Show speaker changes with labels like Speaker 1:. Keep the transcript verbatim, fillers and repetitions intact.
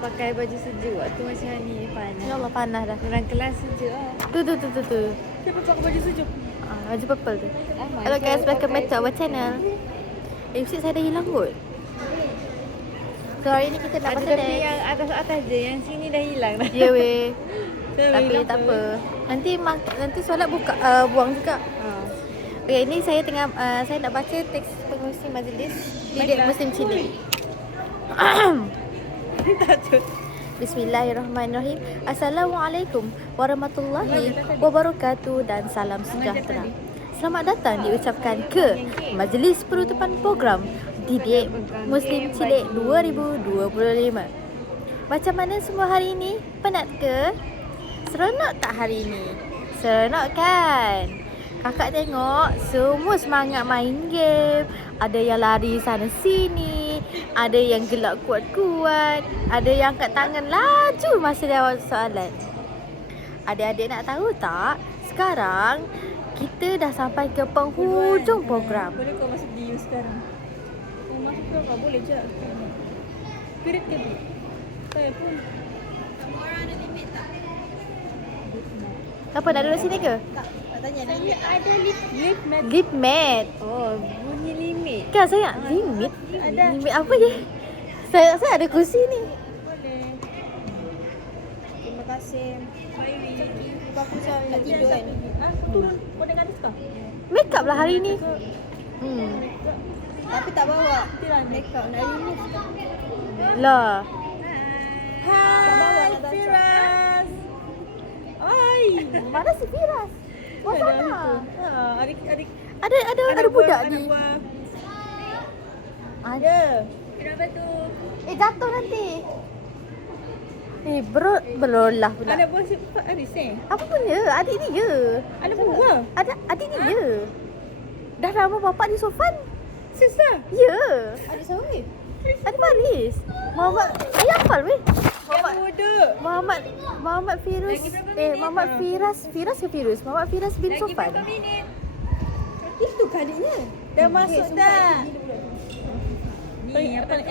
Speaker 1: pakai baju sejuk waktu macam ni panas.
Speaker 2: Ya Allah, panas dah.
Speaker 1: Orang kelas sejuk lah.
Speaker 2: Tu tu tu tu tu.
Speaker 3: Siapa pakai baju sejuk?
Speaker 2: Ah, baju purple tu.
Speaker 1: Ah,
Speaker 2: Hello guys,
Speaker 1: macam
Speaker 2: welcome back to our channel. Eh, mesti saya dah hilang kot. So hari ni kita nak
Speaker 1: Ada
Speaker 2: pasal
Speaker 1: tapi
Speaker 2: next.
Speaker 1: yang atas-atas je, yang sini dah hilang dah.
Speaker 2: Ya weh.
Speaker 3: Saya
Speaker 2: Tapi
Speaker 3: hilang
Speaker 2: tak
Speaker 3: apa?
Speaker 2: apa. Nanti mak, nanti solat buka uh, buang juga.
Speaker 1: Ha.
Speaker 2: Okay, ni saya tengah uh, saya nak baca teks pengurusi majlis Didik
Speaker 3: Baiklah.
Speaker 2: Muslim Chile.
Speaker 3: Tajuk.
Speaker 2: Bismillahirrahmanirrahim. Assalamualaikum warahmatullahi wabarakatuh dan salam sejahtera. Selamat datang diucapkan ke Majlis Penutupan Program Didik Muslim Chile dua ribu dua puluh lima. Macam mana semua hari ini? Penat ke? Seronok tak hari ini? Seronok kan? Kakak tengok semua semangat main game. Ada yang lari sana sini, ada yang gelak kuat-kuat, ada yang angkat tangan laju masa jawab soalan. Adik-adik nak tahu tak? Sekarang kita dah sampai ke penghujung program.
Speaker 3: Boleh kau masuk D U sekarang? Kau masuk ke kau boleh je. Spirit ke tu? Saya pun.
Speaker 2: Apa nak duduk sini ke?
Speaker 3: Tak tanya limit ada limit. Limit.
Speaker 2: Gift mat.
Speaker 1: Oh, bunyi limit.
Speaker 2: Kan saya limit.
Speaker 3: Ada.
Speaker 2: Limit apa je? Saya saya ada kursi ni.
Speaker 3: Boleh. Terima kasih. Sebab aku macam nak tidur kan. Ah, kau turun. Kau dengan atas kau?
Speaker 2: Make up lah hari ni. Hmm.
Speaker 3: Tapi tak bawa. Tidak make up nak remove.
Speaker 2: Lah.
Speaker 3: Hai, Firas. Hai.
Speaker 2: Mana si Firas? Buat
Speaker 3: Ada
Speaker 2: sana.
Speaker 3: itu. Ha, adik adik
Speaker 2: Ada ada ada budak
Speaker 3: buah,
Speaker 2: ni.
Speaker 3: Ada buah.
Speaker 2: Ada.
Speaker 3: Kenapa tu?
Speaker 2: Eh jatuh nanti. Eh bro berolah pula.
Speaker 3: Ada buah si Pak Aris eh?
Speaker 2: Apa punya? Adik ni je.
Speaker 3: Ada buah.
Speaker 2: Ada adik ni je. Dah nama bapak di Sofan.
Speaker 3: Susah.
Speaker 2: Ya.
Speaker 3: Ada sawi.
Speaker 2: Adik Faris. Muhammad. Ayah hafal weh.
Speaker 3: Muhammad bodoh.
Speaker 2: Muhammad Muhammad Firuz eh Muhammad Firas Firas ke Firuz? Muhammad Firas bin Sofan.
Speaker 3: minit? Itu kadiknya. Dah masuk dah. Ni apa